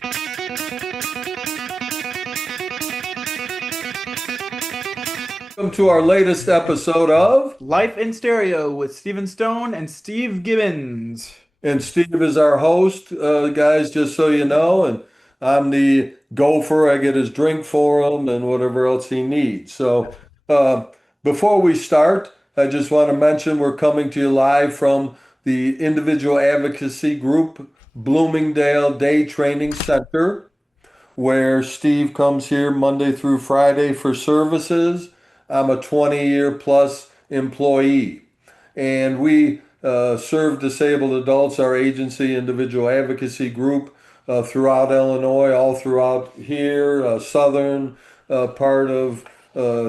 Welcome to our latest episode of Life in Stereo with Stephen Stone and Steve Gibbons. And Steve is our host, guys, just so you know, and I'm the gopher. I get his drink for him and whatever else he needs. So before we start, I just want to mention we're coming to you live from the individual advocacy group Bloomingdale Day Training Center, where Steve comes here Monday through Friday for services. I'm a 20-year plus employee, and we serve disabled adults, our agency individual advocacy group throughout Illinois, all throughout here, southern part of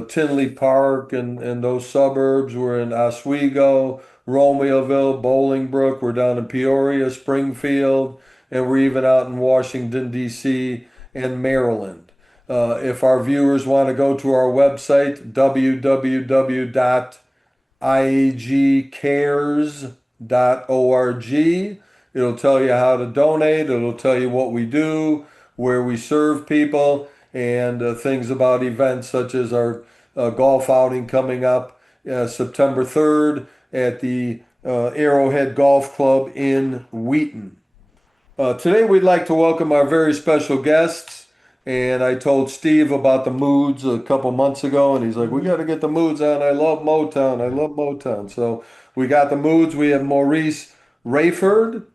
Tinley Park and those suburbs. We're in Oswego, Romeoville, Bolingbrook. We're down in Peoria, Springfield, and we're even out in Washington, D.C. and Maryland. If our viewers want to go to our website, www.igcares.org, it'll tell you how to donate. It'll tell you what we do, where we serve people, and things about events such as our golf outing coming up September 3rd at the Arrowhead Golf Club in Wheaton. Today we'd like to welcome our very special guests. And I told Steve about the moods a couple months ago, and he's like, we got to get the moods on. I love Motown. I love Motown. So we got the moods. We have Maurice Rayford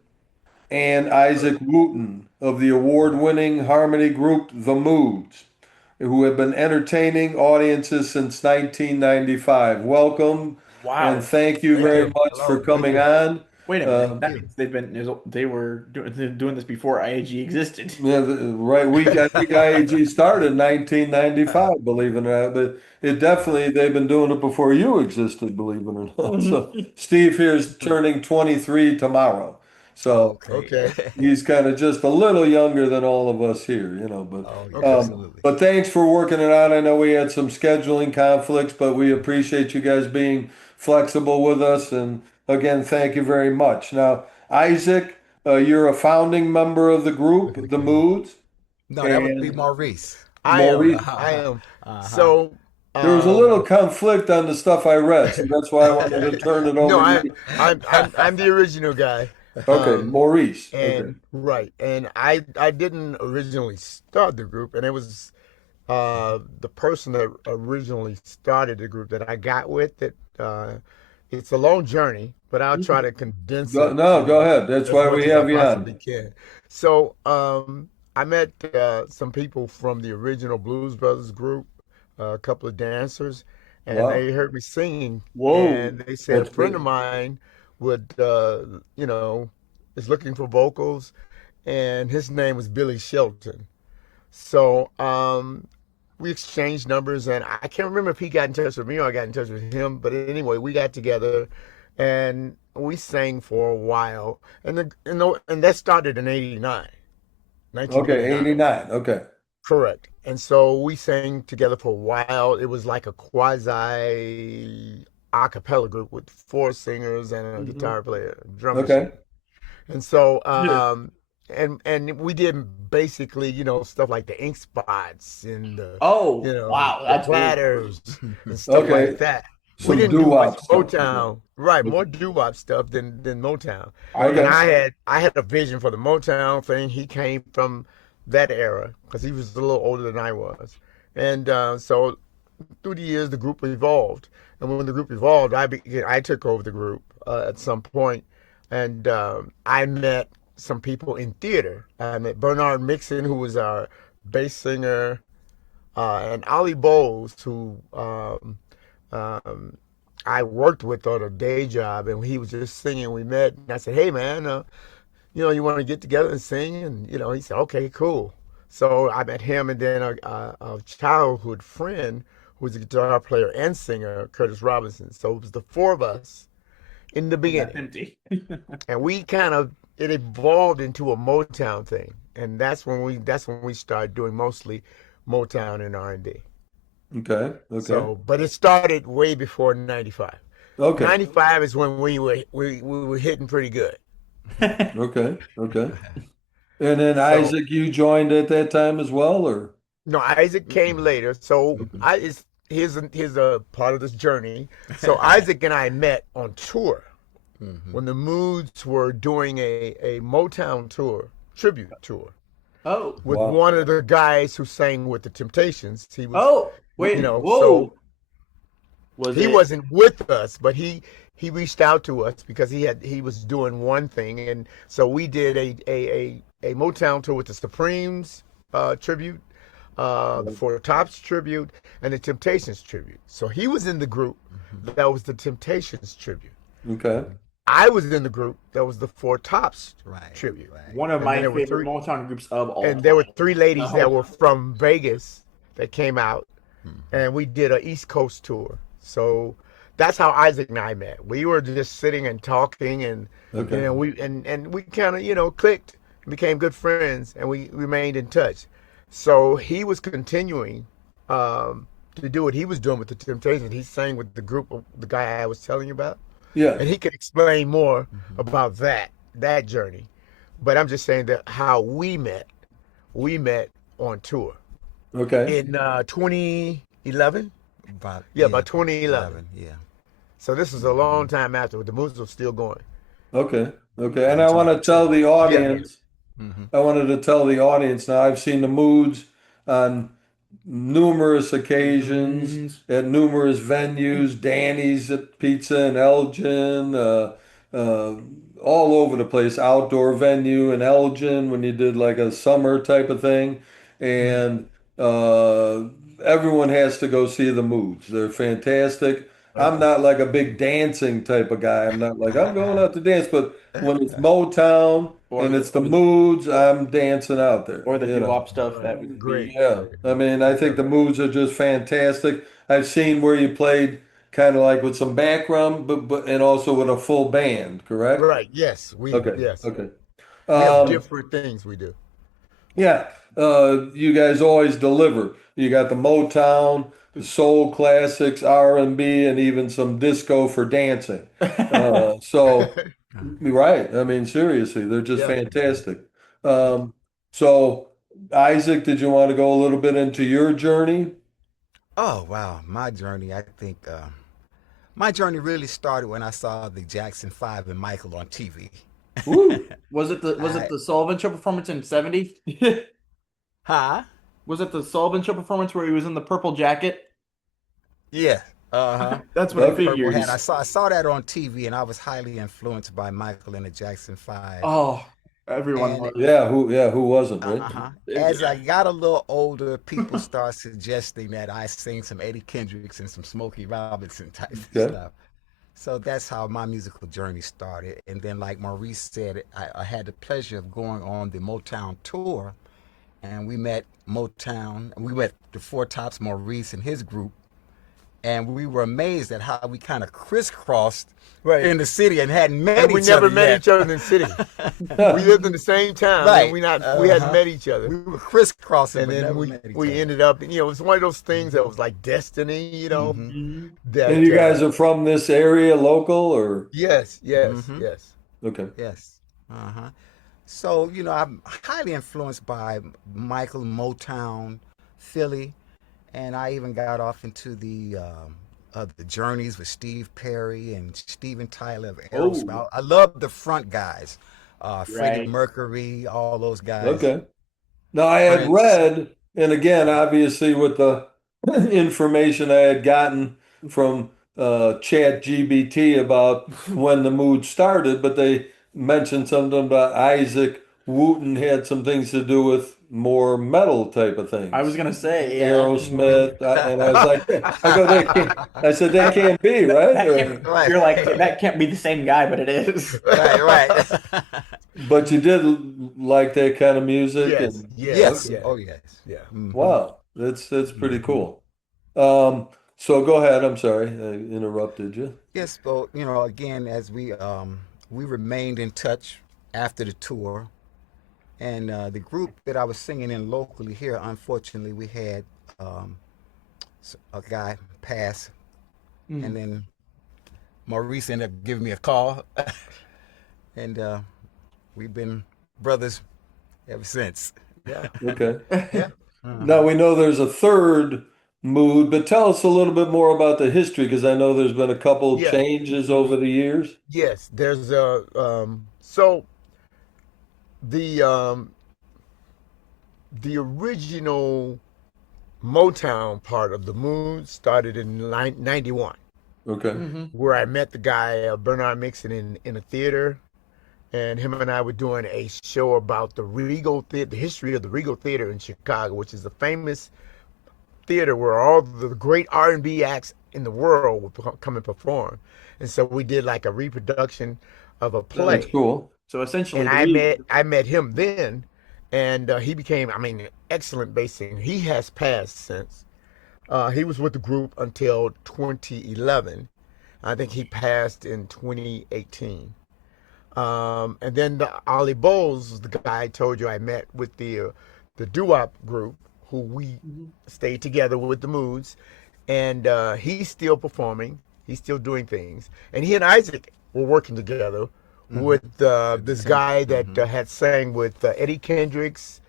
and Isaac Wooten of the award-winning harmony group The Moods, who have been entertaining audiences since 1995. Welcome. Wow. And thank you very much for coming on. Wait a minute. That means they were doing this before IAG existed. Yeah, right. I think IAG started in 1995, believe it or not. But they've been doing it before you existed, believe it or not. So Steve here is turning 23 tomorrow. So Okay. he's kind of just a little younger than all of us here, you know. But Absolutely. but thanks for working it out. I know we had some scheduling conflicts, but we appreciate you guys being flexible with us. And again, thank you very much. Now, Isaac, you're a founding member of the group, The Moods. No, that would be And Maurice. Maurice, I am. Uh-huh. So there was a little conflict on the stuff I read, so that's why I wanted to turn it over no, to you. I'm the original guy. Okay, Maurice. And Okay. right, and I didn't originally start the group, and it was the person that originally started the group that I got with it. It's a long journey, but I'll try to condense it. Go ahead. That's As why much we as I have you possibly on. can. So I met some people from the original Blues Brothers group, a couple of dancers, and Wow. they heard me singing, Whoa, and they said a that's friend big. of mine would, is looking for vocals, and his name was Billy Shelton. So we exchanged numbers, and I can't remember if he got in touch with me or I got in touch with him. But anyway, we got together, and we sang for a while, and that started in '89, Okay, 1989. 89. Okay. Correct. And so we sang together for a while. It was like a quasi a cappella group with four singers and a Mhm. guitar player, drum Okay. machine. And so, Yeah. and we did basically, stuff like the ink spots and Oh, wow, the that's big. platters and stuff Okay. like that. We Some didn't do much doo-wop stuff. Motown, right? More doo-wop stuff than Motown. I And guess. I had a vision for the Motown thing. He came from that era because he was a little older than I was, and so through the years the group evolved. And when the group evolved, I took over the group at some point, and I met some people in theater. I met Bernard Mixon, who was our bass singer, and Ollie Bowles, who I worked with on a day job, and he was just singing. We met, and I said, "Hey, man, you want to get together and sing?" And he said, "Okay, cool." So I met him, and then a childhood friend who was a guitar player and singer, Curtis Robinson. So it was the four of us in the That's beginning, empty. and it evolved into a Motown thing, and that's when we started doing mostly Motown and R&B. Okay. Okay. So, but it started way before '95. Okay. '95 is when we were hitting pretty good. Okay. Okay. And then So Isaac, you joined at that time as well, or? no, Isaac came later. So I is here's a part of this journey. So Isaac and I met on tour when the Moods were doing a Motown tour, tribute tour, Oh, with Wow. one of the guys who sang with the Temptations. He was, oh, wait, so whoa. Was he it? wasn't with us, but he reached out to us because he was doing one thing, and so we did a Motown tour with the Supremes tribute, the Four Tops tribute, and the Temptations tribute. So he was in the group that was the Temptations tribute. Okay. I was in the group that was the Four Tops Right. tribute. Right. One of And my then there were favorite three, Motown groups of all and there were time. three ladies that Oh. were from Vegas that came out, and we did a East Coast tour. So that's how Isaac and I met. We were just sitting and talking, and Okay. we kind of clicked and became good friends, and we remained in touch. So he was continuing to do what he was doing with the Temptations. He sang with the group of the guy I was telling you about, Yeah. and he could explain more about that journey. But I'm just saying that how we met on tour Okay. in 2011. About Yeah, about 2011. Yeah. So this is a long time after the moves were still going. Okay. Okay. And I want to Motown tell tour. the Yeah. audience, Mm-hmm. I wanted to tell the audience now, I've seen the Moods on numerous occasions at numerous venues, Danny's at Pizza and Elgin, uh, all over the place, outdoor venue in Elgin when you did like a summer type of thing. And uh, everyone has to go see the Moods. They're fantastic. I'm not like a big dancing type of guy. I'm not like, I'm going out to dance, but when it's Motown Or and the, it's the Moods, I'm dancing out there, or the you know. doo-wop stuff that Right. would Great. be. Yeah, I mean, I think the moves are just fantastic. I've seen where you played kind of like with some background, but and also with a full band, correct? Right. Yes. Okay, Yes. okay. We have Um, different things we do. yeah, you guys always deliver. You got the Motown, the soul classics, R&B, and even some disco for dancing. So, right. I mean, seriously, they're just Yeah. fantastic. Um, so, Isaac, did you want to go a little bit into your journey? Oh wow, my journey. I think my journey really started when I saw the Jackson Five and Michael on TV. Woo. Was it I the Sullivan Show performance in '70? Huh? Was it the Sullivan Show performance where he was in the purple jacket? Yeah. Uh-huh. That's what I The Okay. purple hat. figured. I saw that on TV, and I was highly influenced by Michael and the Jackson Five. Oh, everyone And was. Yeah, who wasn't, right? uh-huh. As I Yeah. got a little older, people start suggesting that I sing some Eddie Kendricks and some Smokey Robinson type of Okay. stuff. So that's how my musical journey started. And then, like Maurice said, I had the pleasure of going on the Motown tour, and we met Motown. We met the Four Tops, Maurice and his group, and we were amazed at how we kind of crisscrossed Right. in the city and hadn't met And we each never other met yet. each other in the city. We lived in the same town, and Right. we hadn't Uh-huh. met each other. We were crisscrossing, And but then never we met each we other. ended up, it was one of those things that was like destiny, Hmm. Mhm. that And you guys are from this area, local, or? yes, Hmm. yes. Okay. Yes. Uh-huh. So, I'm highly influenced by Michael Motown, Philly, and I even got off into the journeys with Steve Perry and Steven Tyler of Oh, Aerosmith. I love the front guys, Freddie right. Mercury, all those guys, Okay. Now I had Prince. read, and again, obviously with the information I had gotten from Chat GBT about when the mood started, but they mentioned something about Isaac Wooten had some things to do with more metal type of I was things. gonna say, yeah. Aerosmith, and I was like, I go, they can't, I said, that can't be, right? That can't. Right. You're like that can't be the same guy, but it is. Right, right. But you did like that kind of music, Yes, and Yes. yeah, Oh, yes. yeah. Hmm. wow, that's pretty Hmm. cool. So go ahead. I'm sorry, I interrupted you. Yes, but again, as we remained in touch after the tour, and the group that I was singing in locally here, unfortunately, we had um, a guy pass, and Mm. then Maurice ended up giving me a call, and we've been brothers ever since. Yeah. Okay. Yeah. Now we know there's a third mood, but tell us a little bit more about the history because I know there's been a couple Yeah. changes over the years. Yes. There's a so the the original Motown part of the mood started in 91, Okay. where I met the guy Bernard Mixon in a theater, and him and I were doing a show about the Regal Theater, the history of the Regal Theater in Chicago, which is a famous theater where all the great R&B acts in the world would come and perform. And so we did like a reproduction of a That's play, cool. So essentially, and the I met him then, and he became, I mean, an excellent bass singer. He has passed since. He was with the group until 2011. I think he passed in 2018. And then Ollie Bowles was the guy I told you I met with the doo-wop group, who we stayed together with the Moods, and he's still performing. He's still doing things, and he and Isaac were working together with this guy that had sang with Eddie Kendricks,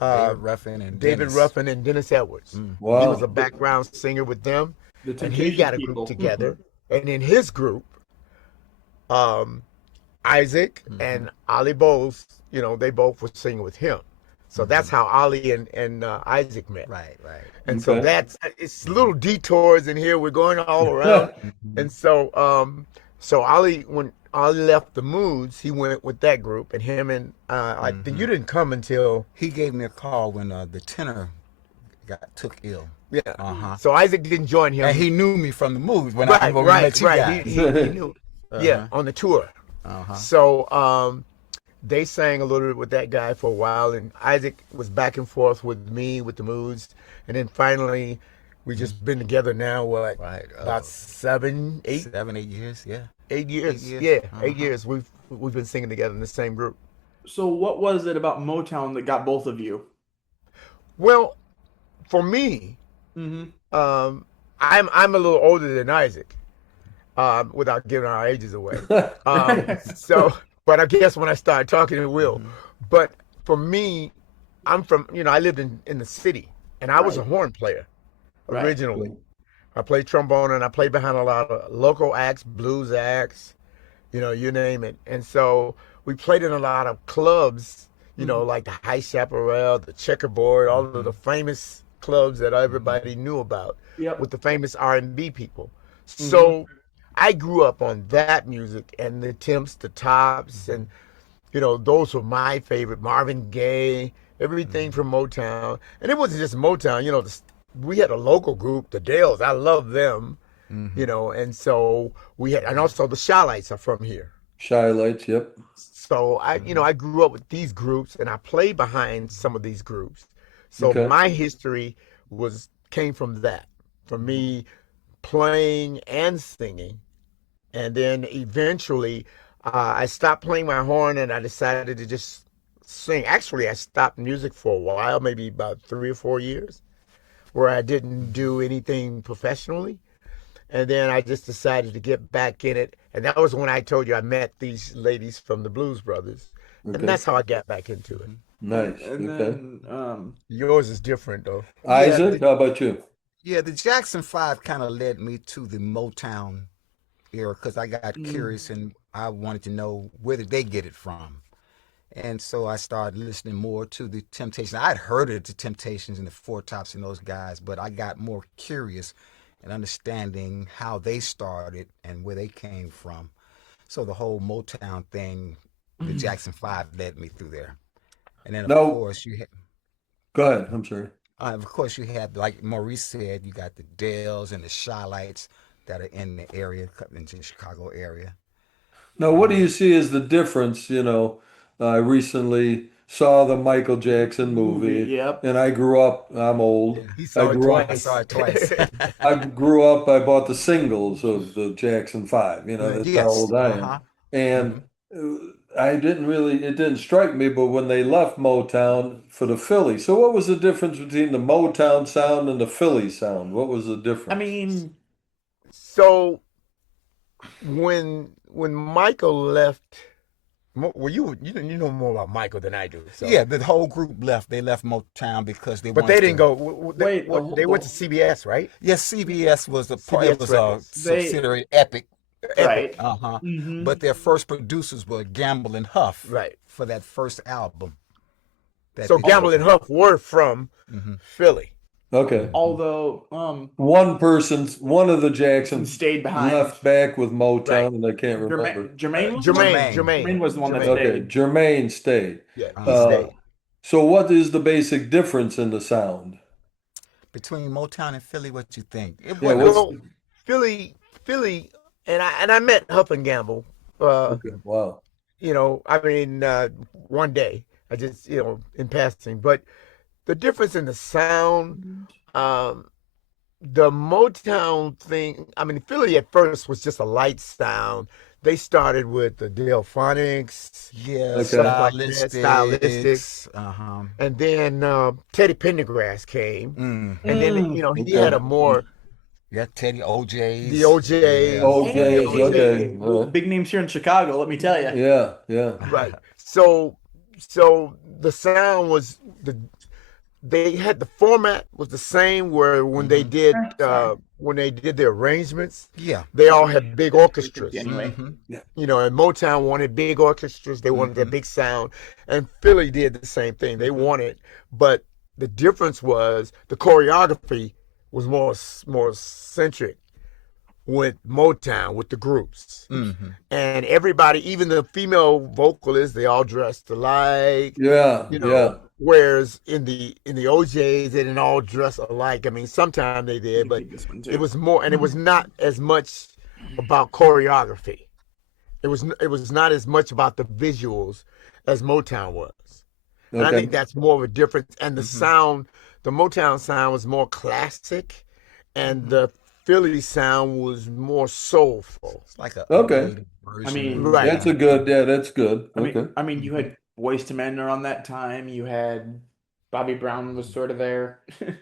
David Ruffin and David Dennis. Ruffin, and Dennis Edwards. He was Wow. a background singer with them, the and he Temptation got a group people. together. And in his group, Isaac and Ollie Bowles, they both were singing with him. So that's how Ollie and Isaac met. Right, right. And so Okay. it's little detours in here. We're going all around. And so when Ollie left the Moods, he went with that group, and him and I think you didn't come until He gave me a call when the tenor took ill. yeah. Uh-huh. So Isaac didn't join him. And he knew me from the movies when right, we right, met you right. guys. He knew. Yeah, on the tour. Uh-huh. So they sang a little bit with that guy for a while, and Isaac was back and forth with me with the Moods, and then finally we just been together now. What, Right. about 7, 8, 7, 8 years, yeah. 8 years? 8 years. Yeah, 8 Uh-huh. years. We've been singing together in the same group. So what was it about Motown that got both of you? Well, for me, I'm a little older than Isaac, without giving our ages away. But I guess when I start talking, it will. But for me, I'm from, I lived in the city, and I was a horn player Right. originally. I played trombone, and I played behind a lot of local acts, blues acts, you name it. And so we played in a lot of clubs, like the High Chaparral, the Checkerboard, all of the famous clubs that everybody knew about Yep. with the famous R&B people. So I grew up on that music and the Temps, the Tops, and those were my favorite. Marvin Gaye, everything from Motown, and it wasn't just Motown. We had a local group, the Dales. I love them, and so we had, and also the Shylights are from here. Shy Lights, yep. So I grew up with these groups, and I played behind some of these groups. So Okay. my history came from that, from me playing and singing, and then eventually I stopped playing my horn, and I decided to just sing. Actually, I stopped music for a while, maybe about 3 or 4 years, where I didn't do anything professionally. And then I just decided to get back in it. And that was when I told you I met these ladies from the Blues Brothers. Okay. And that's how I got back into it. Nice. And Okay. then Yours is different, though. Isaac, how about you? Yeah, the Jackson 5 kind of led me to the Motown era because I got curious and I wanted to know where did they get it from. And so I started listening more to the Temptations. I'd heard of the Temptations and the Four Tops and those guys, but I got more curious and understanding how they started and where they came from. So the whole Motown thing, the Jackson 5 led me through there. And then No. course you had, Go ahead. I'm sorry. of course you had, like Maurice said, you got the Dales and the Shylights that are in the area, in the Chicago area. Now, what do you see as the difference? I recently saw the Michael Jackson movie, Yep. and I grew up, I'm old. He saw I it grew I twice. saw it twice. I grew up, I bought the singles of the Jackson 5, that's how Yes. old I am. Uh-huh. And it didn't strike me, but when they left Motown for the Philly. So what was the difference between the Motown sound and the Philly sound? What was the difference? I mean, So when Michael left Well, you know more about Michael than I do. So Yeah, the whole group left. They left Motown because they but wanted they didn't to. go. Wait, They went to CBS, right? Yes, CBS was a part. It CBS was a Records. subsidiary Epic. right. Uh-huh. Mm-hmm. But their first producers were Gamble and Huff Right. for that first album. That So they Gamble put and Huff were from Mhm. Philly. Okay. Although One of the Jacksons stayed behind. left back with Motown, Right. and I can't remember. Jermaine was the one? Jermaine was the one that Jermaine. Okay, stayed. Jermaine stayed. Yeah, he Uh, stayed. So what is the basic difference in the sound? Between Motown and Philly, what you think? It Yeah, wasn't- what's- Well, Philly, and I met Huff and Gamble. Okay, wow. You know, I mean, one day, I just, you know, in passing. But the difference in the sound, the Motown thing, I mean, Philly at first was just a light sound. They started with the Delphonics, yeah, Okay. stuff like that, stylistics. Uh-huh. and then Teddy Pendergrass came, Mm. and then, you know, he Okay. had a more, Yeah, Teddy OJ's. the OJs. Yeah. Okay, okay. Well, big names here in Chicago, let me tell you. Yeah, yeah. Right. So the sound was they had the format was the same where when they did the arrangements, Yeah. they all had big orchestras. Anyway. Mhm. You know, and Motown wanted big orchestras, they wanted that big sound, and Philly did the same thing. They wanted, but the difference was the choreography was more centric with Motown, with the groups. Mhm. And everybody, even the female vocalists, they all dressed alike. Yeah, You know, yeah. whereas in the OJs, they didn't all dress alike. I mean, sometimes they did, but This one, too. it was more, and it was not as much about choreography. It was not as much about the visuals as Motown was. And I Okay. think that's more of a difference. And the sound, the Motown sound was more classic, and the Philly sound was more soulful. It's like a Okay. updated version. I mean, Right. That's a good, yeah, that's good. Okay. I mean, you had Boyz II Men around that time. You had Bobby Brown was sort of there. Mhm.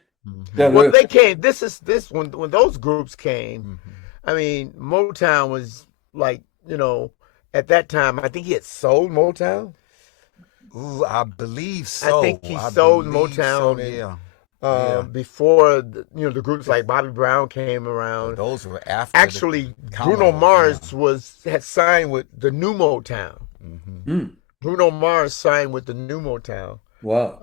Yeah, Well, but- they came. When those groups came. Mhm. I mean, Motown was like, you know, at that time, I think he had sold Motown. Ooh, I believe so. I think he sold believe so, Motown and- yeah. Yeah. Before the groups like Bobby Brown came around. Those were after. Actually, Bruno Commodore, Mars had signed with the new Motown. Mhm. Hmm. Bruno Mars signed with the new Motown. Wow.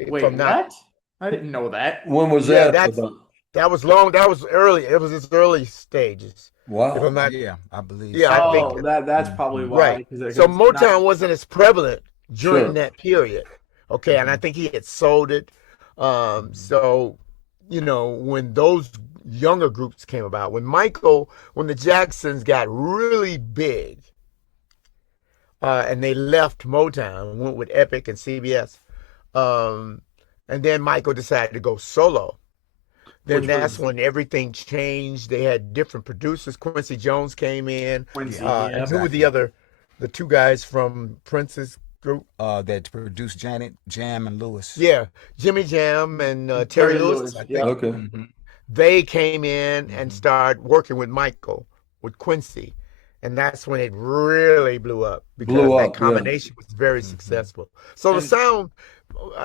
Wait, from that. what? I didn't know that. When was Yeah, that? that's- about? That was long. That was early. It was its early stages. If Wow. I'm not, Yeah, I believe. Yeah, so. I think- that's probably why. right. 'cause it- So 'cause it's Motown not- wasn't as prevalent during Sure. that period. Okay, and I think he had sold it. So, you know, when those younger groups came about, when the Jacksons got really big, and they left Motown, went with Epic and CBS, and then Michael decided to go solo. Then Which that's was- when everything changed. They had different producers. Quincy Jones came in. Quincy, And who were the two guys from Prince's group? That produced Janet, Jam, and Lewis. Yeah, Jimmy Jam and Terry Lewis. I think. yeah. Okay. Mhm. They came in and started working with Michael, with Quincy. And that's when it really blew up because Blew that up, yeah. combination was very successful. So the And- sound,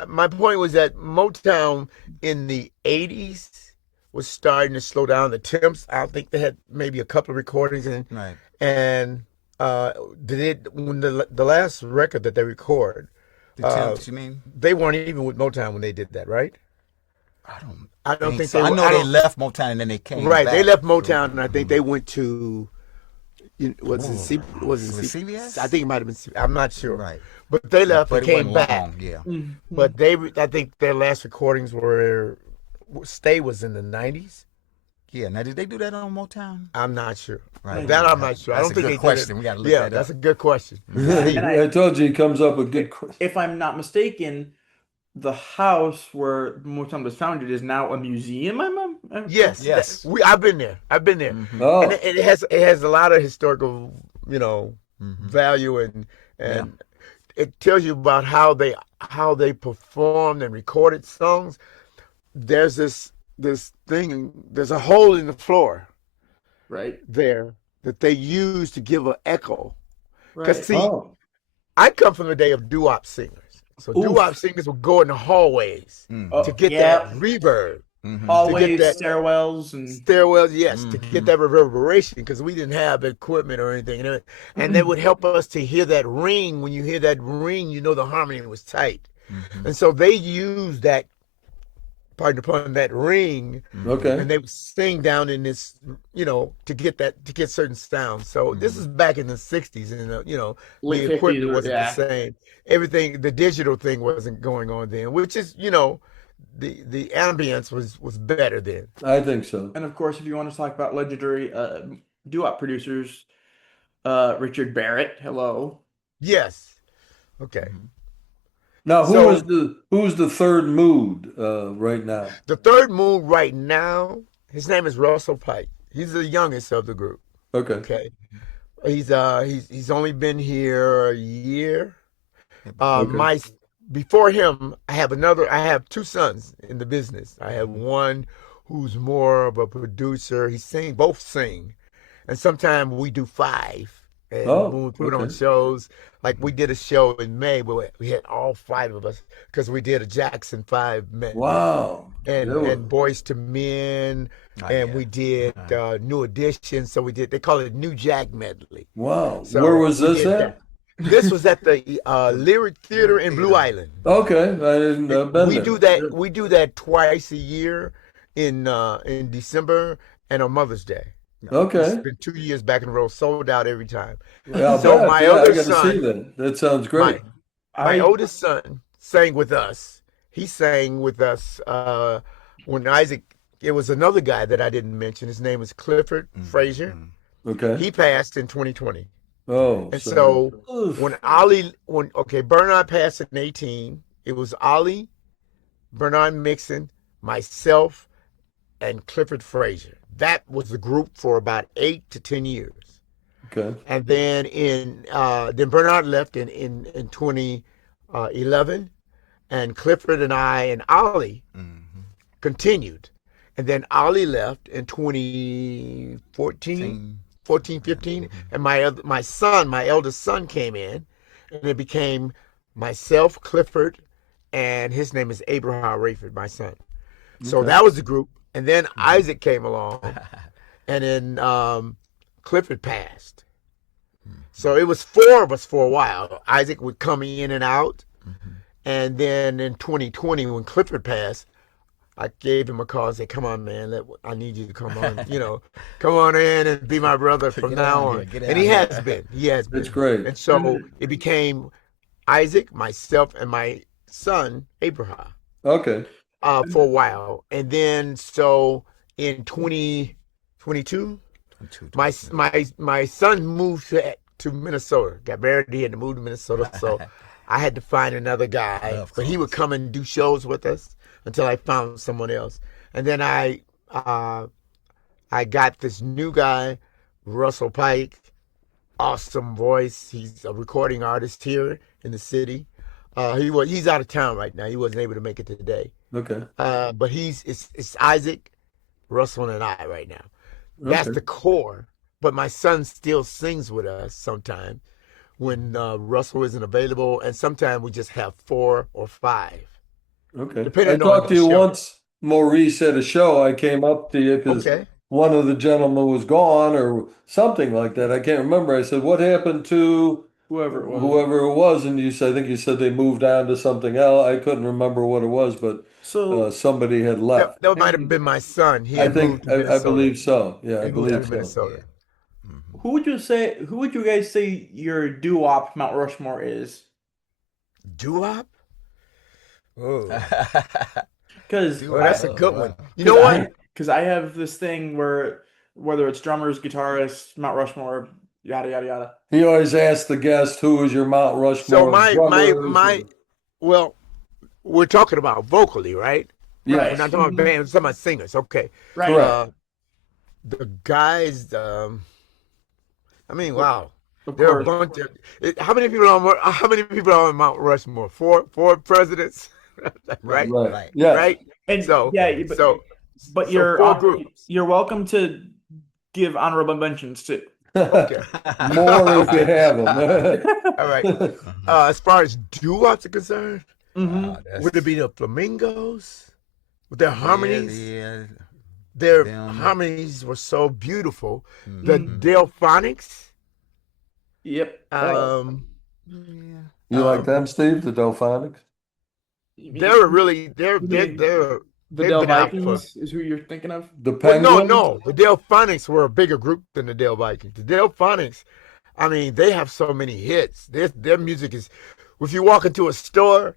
my point was that Motown in the 80s was starting to slow down. The temps, I think they had maybe a couple of recordings, and Right. when the last record that they record, The Temps, you mean? they weren't even with Motown when they did that, right? I don't think so. they I were. know they don't- left Motown and then they came Right, back. they left Motown, and I think they went to. Was it Was it CBS? I think it might have been. I'm not sure. Right. But they left But and it came wasn't back. long, yeah. But I think their last recordings were. Stay was in the 90s. Yeah. Now, did they do that on Motown? I'm not sure. Right. That I'm not sure. I That's don't a think good they question. did it. We gotta look Yeah, that that's up. a good question. I told you he comes up with good questions. If I'm not mistaken, the house where Motown was founded is now a museum. Yes, Yes. I've been there. I've been there, Oh, and it has a lot of historical, Mhm. value, and it tells you about how they performed and recorded songs. There's this thing. There's a hole in the floor Right. there that they use to give an echo. Right. Because see, oh, I come from the day of doo-wop singers. So Oof. doo-wop singers would go in the hallways to get that reverb. Always that stairwells and stairwells, yes, to get that reverberation, because we didn't have equipment or anything. And they would help us to hear that ring. When you hear that ring, you know the harmony was tight. And so they used that, pardon upon that ring, and they would sing down in this, to get certain sounds. So this is back in the 60s, and Late the equipment 50s, wasn't yeah. the same. Everything, the digital thing wasn't going on then, which is, the ambience was better then. I think so. And of course, if you want to talk about legendary doo-wop producers, Richard Barrett, hello. Yes. Okay. Now, So- who's the third mood right now? The third mood right now, his name is Russell Pike. He's the youngest of the group. Okay. Okay. He's only been here a year. Before him, I have two sons in the business. I have one who's more of a producer. Both sing. And sometimes we do five. And when we put on shows, like we did a show in May where we had all five of us because we did a Jackson 5 medley. Wow. And Boys to Men, we did New Edition. So they call it New Jack medley. Wow. So Where was we this did at? that. This was at the Lyric Theater in Blue Island. Okay, I didn't been We there. do that. We do that twice a year in December and on Mother's Day. Okay. It's been 2 years back in a row, sold out every time. Yeah, So I my got other to son- see that. That sounds great. My oldest son sang with us. He sang with us when Isaac. It was another guy that I didn't mention. His name was Clifford Frazier. Okay. He passed in 2020. Oh, And sorry. so Oof. when Bernard passed in 18, it was Ollie, Bernard Mixon, myself, and Clifford Frazier. That was the group for about 8 to 10 years. Okay. And then then Bernard left in 2011, and Clifford and I and Ollie continued. And then Ollie left in 2014. 15, and my eldest son came in, and it became myself, Clifford, and his name is Abraham Rayford, my son. So that was the group, and then Isaac came along, and then Clifford passed. So it was 4 of us for a while. Isaac would come in and out, and then in 2020 when Clifford passed, I gave him a call and said, "Come on, man, I need you to come on, come on in and be my brother from now on." And he has been. That's great. And so it became Isaac, myself, and my son, Abraham, Okay. for a while. And then so in 2022, my son moved to Minnesota, got married, he had to move to Minnesota. So I had to find another guy, but he would come and do shows with us until I found someone else. And then I got this new guy, Russell Pike, awesome voice. He's a recording artist here in the city. He's out of town right now. He wasn't able to make it today. Okay. But it's Isaac, Russell, and I right now. That's the core. But my son still sings with us sometimes when Russell isn't available, and sometimes we just have 4 or 5. Okay. Depending I talked on to the you show. once, Maurice, at a show. I came up to you because one of the gentlemen was gone or something like that. I can't remember. I said, "What happened to whoever it was. And I think you said they moved on to something else. I couldn't remember what it was, but So somebody had left. That might have been my son. He had moved to I Minnesota. believe so. Yeah, I He moved to believe so. Minnesota. who would you guys say your doo-wop Mount Rushmore is? Doo-wop? Oh, Because that's a good one. You know what? Because I have this thing where whether it's drummers, guitarists, Mount Rushmore, yada yada yada. He always asks the guest, "Who is your Mount Rushmore?" So drummers?" well, we're talking about vocally, right? Yes. We're not talking about bands, we're talking about singers. Okay. Right. Correct. The guys, wow. Of There are a course. bunch of, how many people are on Mount Rushmore? Four presidents, right? Right. Yes. Right? And So, yeah, but so you're 4 groups. you're welcome to give honorable mentions too. Okay. More if you have them. All right. As far as doo-wops are concerned, would it be the Flamingos with their harmonies? Yeah, Their them. harmonies were so beautiful. Mhm. The Delphonics. Yep. Yeah. You like them, Steve? The Delphonics? They're really they're You they're mean they're the they've Del been out for. Vikings is who you're thinking of? The Well, no, Penguins? no. The Delphonics were a bigger group than the Del Vikings. The Delphonics, I mean, they have so many hits. Their music is, if you walk into a store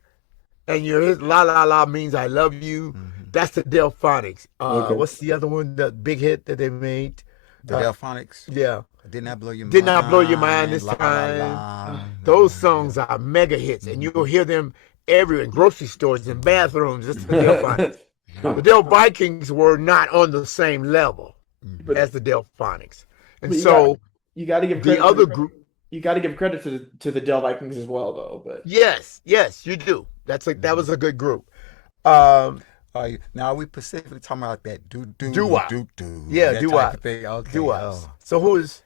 and you hear La La La means I love you, that's the Delphonics. Okay. What's the other one, the big hit that they made? The Delphonics. Yeah. Did not blow your mind. Did Not Blow Your Mind this La, la, time. la. Those songs are mega hits, and you'll hear them everywhere in grocery stores and bathrooms. It's the Delphonics. The Del Vikings were not on the same level as the Delphonics, and But so you got to give the credit other group. You got to give credit to the Del Vikings as well, though. But Yes, you do. That was a good group. Now we specifically talking about that Doo-wop. doo. Yeah, that doo-wop. type of thing. Okay. Doo-wops. Oh. So who is?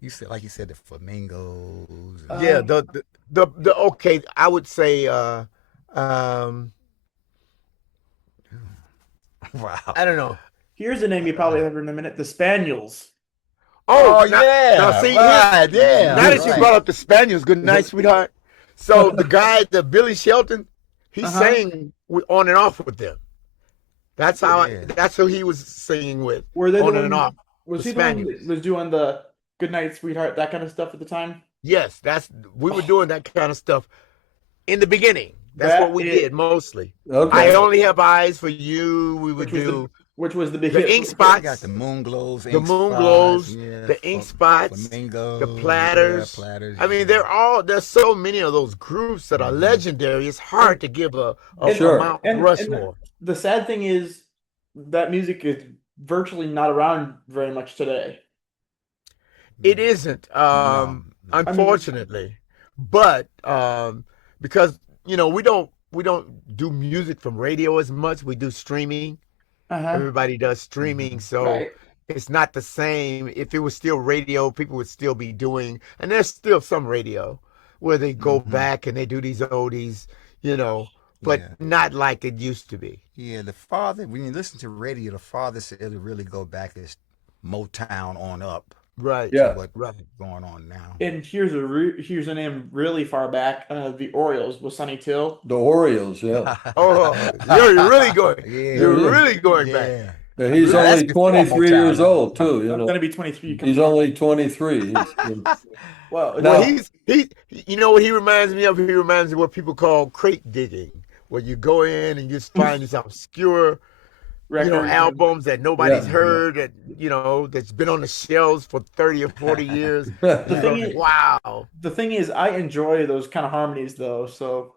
You said, like you said, the flamingos. Yeah, the okay. I would say. Wow. I don't know. here's a name you probably heard in a minute: the Spaniels. Oh, yeah. Now see, Right, yeah. now that you right. brought up the Spaniels, good night, sweetheart. So the guy, the Billy Shelton, he sang on and off with them. That's how. Yeah. That's who he was singing with. Were they On the and one- off. Was the he the one Spaniels. that was doing the "Good Night, Sweetheart" that kind of stuff at the time? Yes, we were doing that kind of stuff in the beginning. That's That what we is- did mostly. Okay. I only have eyes for you. We would Which was the big the hit. ink You spots, got the moon glows, the ink moon spots, glows, yeah, the ink spots, flamingos, the platters. Yeah, platters. I mean, there's so many of those groups that are legendary. It's hard to give a Sure. Mount And Rushmore. the sad thing is that music is virtually not around very much today. It isn't, No. unfortunately, but because we don't do music from radio as much. We do streaming. Everybody does streaming, so Right. it's not the same. If it was still radio, people would still be doing, and there's still some radio where they go back and they do these oldies, but Yeah. not like it used to be. Yeah, when you listen to radio, the farthest it'll really go back is Motown on up. Right. Yeah. What's Right. going on now? And here's a name really far back: the Orioles with Sonny Till. The Orioles, yeah. Oh, you're really going. Yeah. You're really going back. Yeah. Yeah, he's That's only before 23 Motown. years old, too. I'm going to be 23. He's only 23. Well, Now- Well, you know what he reminds me of? He reminds me of what people call crate digging, where you go in and you just find these obscure, records. albums that nobody's Yeah. heard, that's been on the shelves for 30 or 40 years. The thing is- Wow. The thing is, I enjoy those kind of harmonies, though. So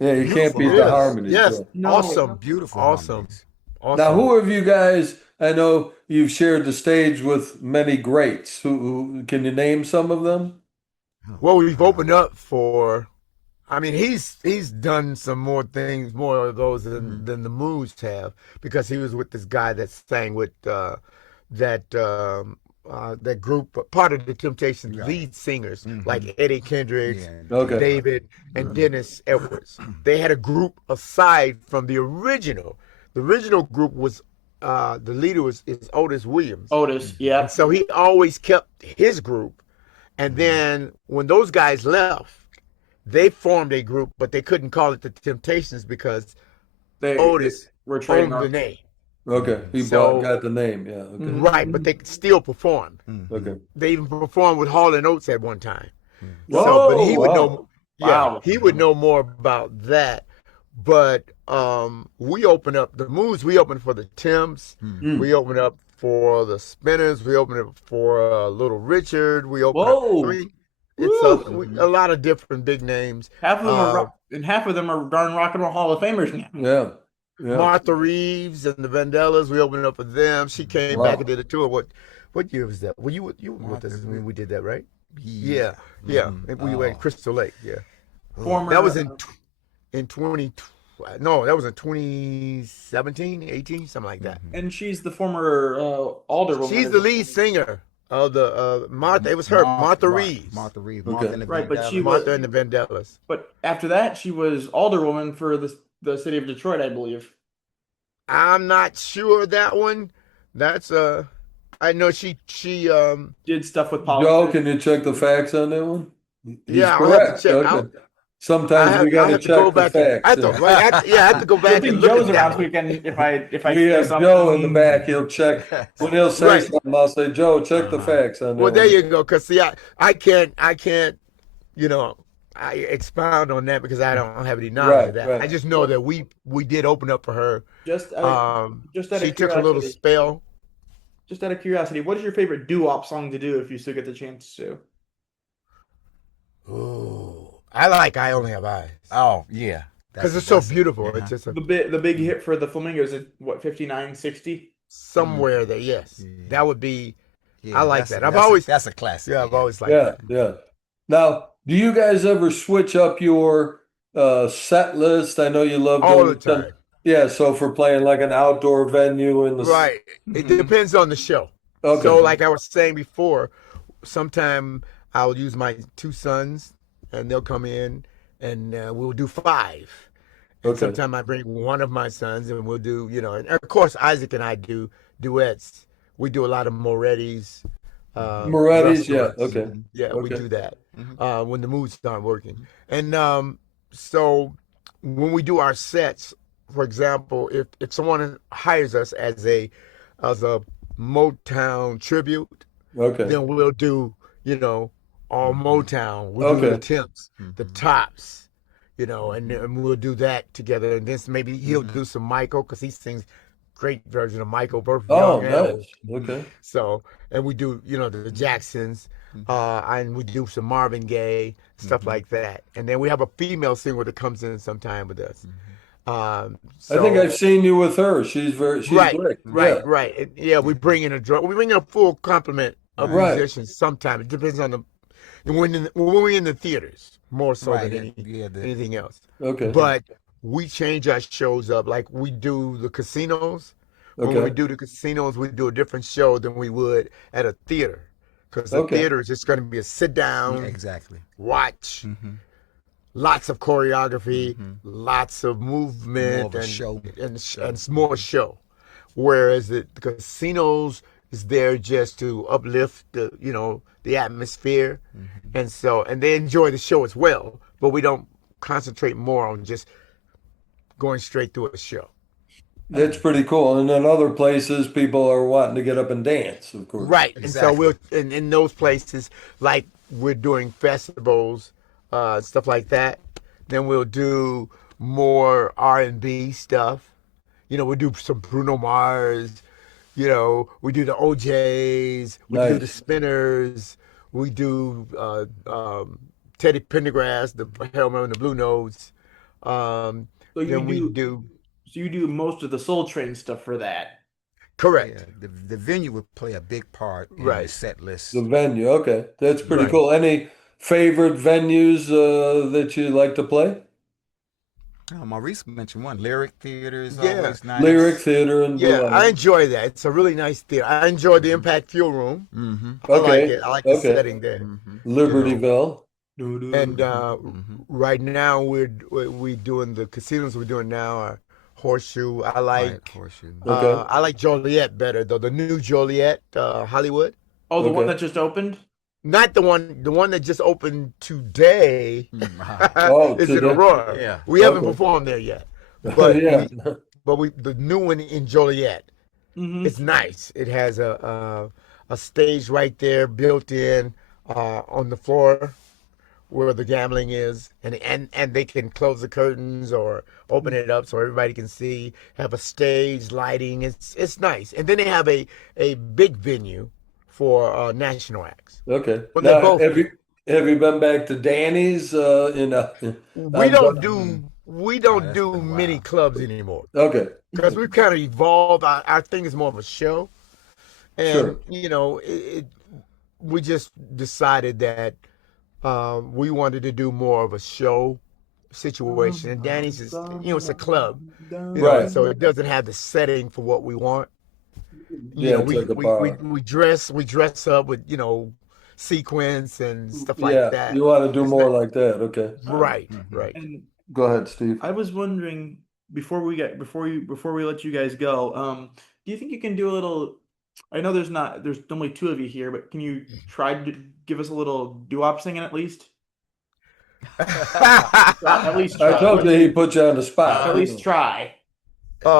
Yeah, you can't beat the Yes, harmonies. yes. yeah. No. Awesome. Beautiful. Awesome. harmonies. Awesome. Now, who have you guys? I know you've shared the stage with many greats. Who can you name some of them? Well, we've opened up for. I mean, he's done some more things, more of those than the Moves have, because he was with this guy that sang with that group, part of the Temptations Right. lead singers like Eddie Kendricks, Yeah. Okay. David, and Dennis Edwards. They had a group aside from the original. The original group was the leader is Otis Williams. Otis, yeah. So he always kept his group. And then when those guys left, they formed a group, but they couldn't call it the Temptations because They Otis were owned the trademarked. name. Okay, he So- got the name. Yeah. Okay. Right, but they could still perform. Okay. They even performed with Hall and Oates at one time. Whoa, But he would wow. know. Yeah, Wow. he would know more about that. But we opened up the Moves. We opened for the Timbs. We opened up for the Spinners. We opened up for Little Richard. We opened Whoa. up. It's a lot of different big names. Half of them are and half of them are darn rock and roll Hall of Famers now. Yeah. Yeah. Martha Reeves and the Vandellas. We opened up for them. She came Wow. back and did a tour. What year was that? Were you were with us when we did that, right? Yeah. And we were in Crystal Lake. Yeah. Former, That was in 20. No, that was in 2017, 18, something like that. and she's the former alderwoman. She's the lead singer the Martha. It was her, Martha Reeves. Martha Reeves. Okay. Martha and the Right, but she Vandellas. Martha and the Vandellas. But after that, she was alderwoman for the city of Detroit, I believe. I'm not sure of that one. That's I know she Did stuff with Joe, politics. can you check the facts on that one? He's Yeah, I'll have to correct. check. Okay. Sometimes we got to check the facts. I have to, right, I have to go I back think and look Joe's at around that so one. we can if I We say have something. Joe in the back. He'll check. When he'll say Right. something, I'll say, Joe, check the facts on that Well, there one. you go. Cause see, I can't, you know, I expound on that because I don't have any knowledge of that. Right. I just know that we did open up for her. Just out She of took a little curiosity. spell. Just out of curiosity, what is your favorite doo-wop song to do if you still get the chance to? Ooh, I like I Only Have Eyes Oh yeah, because it's so beautiful. It's just The big hit for the Flamingos is what 59, 60? somewhere there. Yes, Yeah. that would be. Yeah, I like that's that. That's a classic. Yeah, I've always liked Yeah, that. yeah. Now, do you guys ever switch up your set list? I know you love All doing the time. Yeah, so for playing like an outdoor venue in the Right. It depends on the show. Okay. So, like I was saying before, sometime I'll use my two sons, and they'll come in, and we'll do 5. And Okay. sometime I bring one of my sons, and we'll do, and of course Isaac and I do duets. We do a lot of Moretti's. Moretti's, yeah. restaurants. Okay. Yeah, we Okay. do that when the moods start working. And so when we do our sets, for example, if someone hires us as a Motown tribute, Okay. then we'll do, all Motown. We'll do the Okay. temps, the tops, and we'll do that together. And then maybe he'll do some Michael because he sings great version of Michael, both Oh, young and old. nice. Okay. So, and we do, the Jacksons, and we do some Marvin Gaye, stuff like that. And then we have a female singer that comes in sometime with us. I think I've seen you with her. She's right, great. right, Yeah. right. And, yeah, we bring in we bring in a full complement of Right. musicians. Sometimes it depends on when we're in the theaters more so Right, than anything else. Okay. But we change our shows up, like we do the casinos. When we Okay. do the casinos, we do a different show than we would at a theater. Because the Okay. theater is just going to be a sit down, Exactly. watch, Mm-hmm. lots of choreography, lots of movement, More of a show. and it's more show. Whereas the casinos is there just to uplift the atmosphere, and they enjoy the show as well. But we don't concentrate more on just going straight through a show. That's pretty cool. And in other places, people are wanting to get up and dance, of course. Right. Exactly. And so we'll in those places, like we're doing festivals, stuff like that, then we'll do more R&B stuff. We'll do some Bruno Mars, we do the OJs, we do the Nice. Spinners, we do Teddy Pendergrass, the Hellman and the Blue Notes. So you Then we do do so you do most of the Soul Train stuff for that. correct. Yeah, the venue would play a big part in the Right. set list. The venue. Okay. That's pretty Right. cool. Any favorite venues that you like to play? Maurice mentioned one. Lyric Theater is Yeah. always nice. Lyric Theater and Yeah, Blue I Line. enjoy that. It's a really nice theater. I enjoy the Impact Fuel Room. Mm-hmm. I like Okay. it. I like the Okay. setting there. Libertyville. And right now we're doing the casinos we're doing now are Horseshoe. I like Horseshoe. Okay. I like Joliet better though. The new Joliet, Hollywood. Oh, the one Okay. that just opened? Not the one that just opened today. Oh, is in today? Aurora. Yeah. We haven't Okay. performed there yet. But Yeah. the new one in Joliet. Mm-hmm. It's nice. It has a stage right there built in on the floor where the gambling is, and they can close the curtains or open it up so everybody can see. Have a stage, lighting. It's nice. And then they have a big venue for national acts. Okay. Well, they're Now, both- have you been back to Danny's We don't do Wow. many clubs anymore Okay. because we've kind of evolved. Our thing is more of a show, and Sure. we just decided that we wanted to do more of a show situation. And Danny's is it's a club, Right. so it doesn't have the setting for what we want. Yeah, it's like a bar. we dress up with, sequins and stuff like Yeah, that. you want to do It's more not like that. Okay. right, Mhm. right. And Go ahead, Steve. I was wondering before we let you guys go, do you think you can do a little? I know there's only two of you here, but can you try to give us a little doo-wop singing at least? At least I try. told you he put you on the spot. At least try. Um,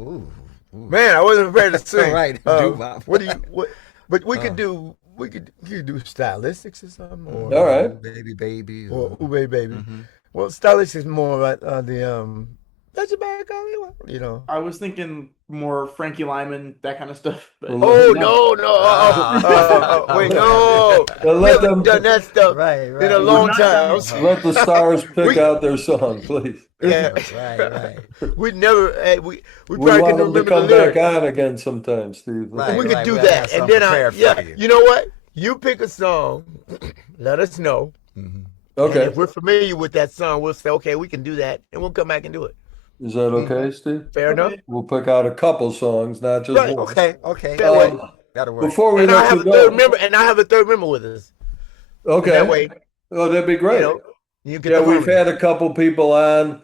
Ooh, ooh. Man, I wasn't prepared to sing. Right, doo-wop. What do you? But we could Uh. do. We could do stylistics or something, or All right. Ooh, baby. Ooh baby. Mhm. Well, stylistics is more about the that's your bag, Hollywood. I was thinking more Frankie Lyman, that kind of stuff. But Well, Oh No. no, wait, no, Well, we let haven't them done that stuff Right, in right. a long not time. done let the stars pick We- out their song, please. Yeah, Right. we never. We We probably want can them to remember the come back lyrics. on again sometime, Steve. Right. We could do we'll that, have and something then prepared for yeah, you. you know what? You pick a song, let us know. Mhm. And Okay. if we're familiar with that song, we'll say, okay, we can do that, and we'll come back and do it. Is that okay, Steve? Fair enough? Okay. We'll pick out a couple songs, not just Right. one. Okay. That way. That'll work. Before we And I let have you a third go, member, and I have a third member with us. And okay. that way, Oh, that'd be you great. know, you get Yeah, the we've harmony. had a couple people on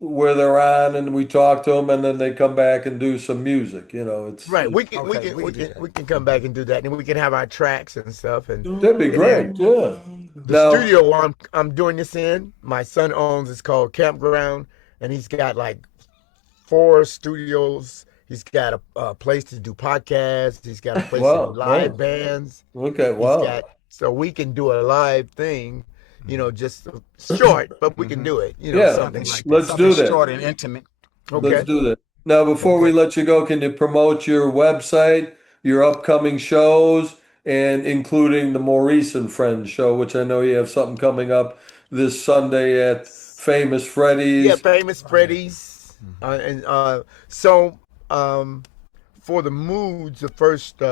where they're on, and we talk to them, and then they come back and do some music. It's Right. We can Okay, we can do that. we can come back and do that, and we can have our tracks and stuff. And that'd be great. Yeah. the Now, studio I'm doing this in, my son owns. It's called Campground, and he's got like 4 studios. He's got a place to do podcasts. He's got a place to Wow, do live nice. bands. okay. He's Wow. got so we can do a live thing, just short, but we can do it. Yeah. Something like that. Let's Something do that. short and intimate. Okay. Let's do that. Now, before we let you go, can you promote your website, your upcoming shows, and including the Maurice and Friends show, which I know you have something coming up this Sunday at Famous Yeah, Freddy's. Famous Freddy's, and so for the moods, the first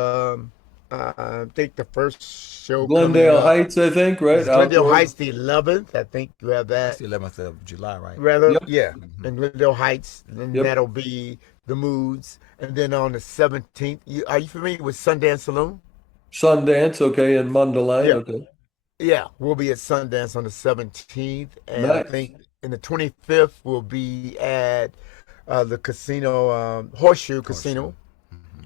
I think the first show coming Glendale up Heights, I think, right? is Glendale Outdoor. Heights, the 11th. I think you have That's that. the 11th of July, right? Rather, Yep. yeah, in Glendale Heights, and Yep. that'll be the moods. And then on the 17th, are you familiar with Sundance Saloon? Sundance, okay, in Mundelein, Yeah. okay. Yeah, we'll be at Sundance on the 17th, and I Nice. think in the 25th we'll be at the casino, Horseshoe Casino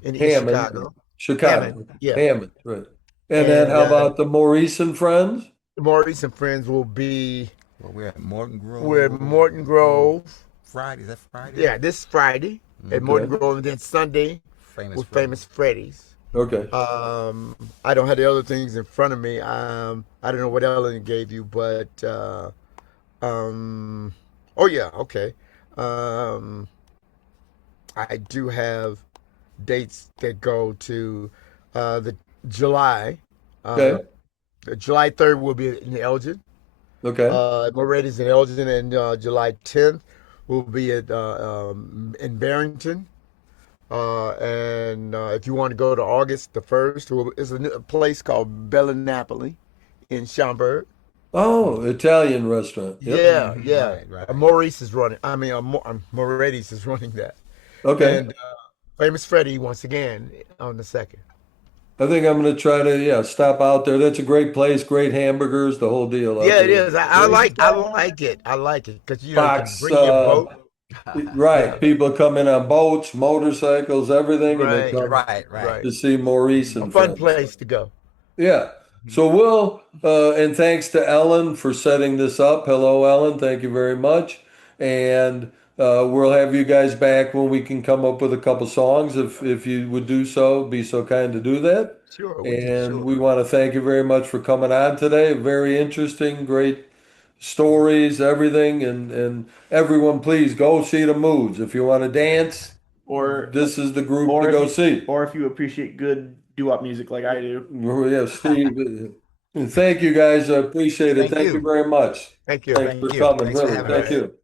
in East Hammond, Chicago. Chicago. Hammond, yeah. Hammond, right. And then And how about the Maurice and Friends? Maurice and Friends will be Well, we're at Morton Grove. we're at Morton Grove. Friday. Is that Friday? Yeah, this Friday at Morton Grove, and then Sunday Famous. with Friday. Famous Freddy's. Okay. I don't have the other things in front of me. I don't know what Ellen gave you, but oh yeah, okay. I do have dates that go to the July. Okay. July 3rd will be in Elgin. Okay. Moretti's in Elgin, and July 10th will be in Barrington. And if you want to go to August the 1st, it's a place called Bella Napoli in Schaumburg. Oh, Italian restaurant. Yep. Yeah. Right. Maurice is running. I mean, Moretti's is running that. Okay. And Famous Freddy once again on the 2nd. I think I'm going to try to, stop out there. That's a great place, great hamburgers, the whole deal. out Yeah, it there. is. I like it. I like it because you can Fox, bring your boat. Right. People come in on boats, motorcycles, everything, and they Right. come Right. to see Maurice A and fun Friends. place to go. Yeah. So we'll, and thanks to Ellen for setting this up. Hello, Ellen. Thank you very much. And we'll have you guys back when we can come up with a couple songs. If you would do so, be so kind to do that. Sure. And we want to thank you very much for coming on today. Very interesting, great stories, everything. And everyone, please go see the Moods. If you want to dance, Or this is the group or to if go you, see. or if you appreciate good doo-wop music like I do. Oh, yeah, Steve. And thank you guys. I appreciate it. Thank Thank you you. very much. Thank you. Thanks Thank for you. coming. Thanks for Really. having Thank us. you.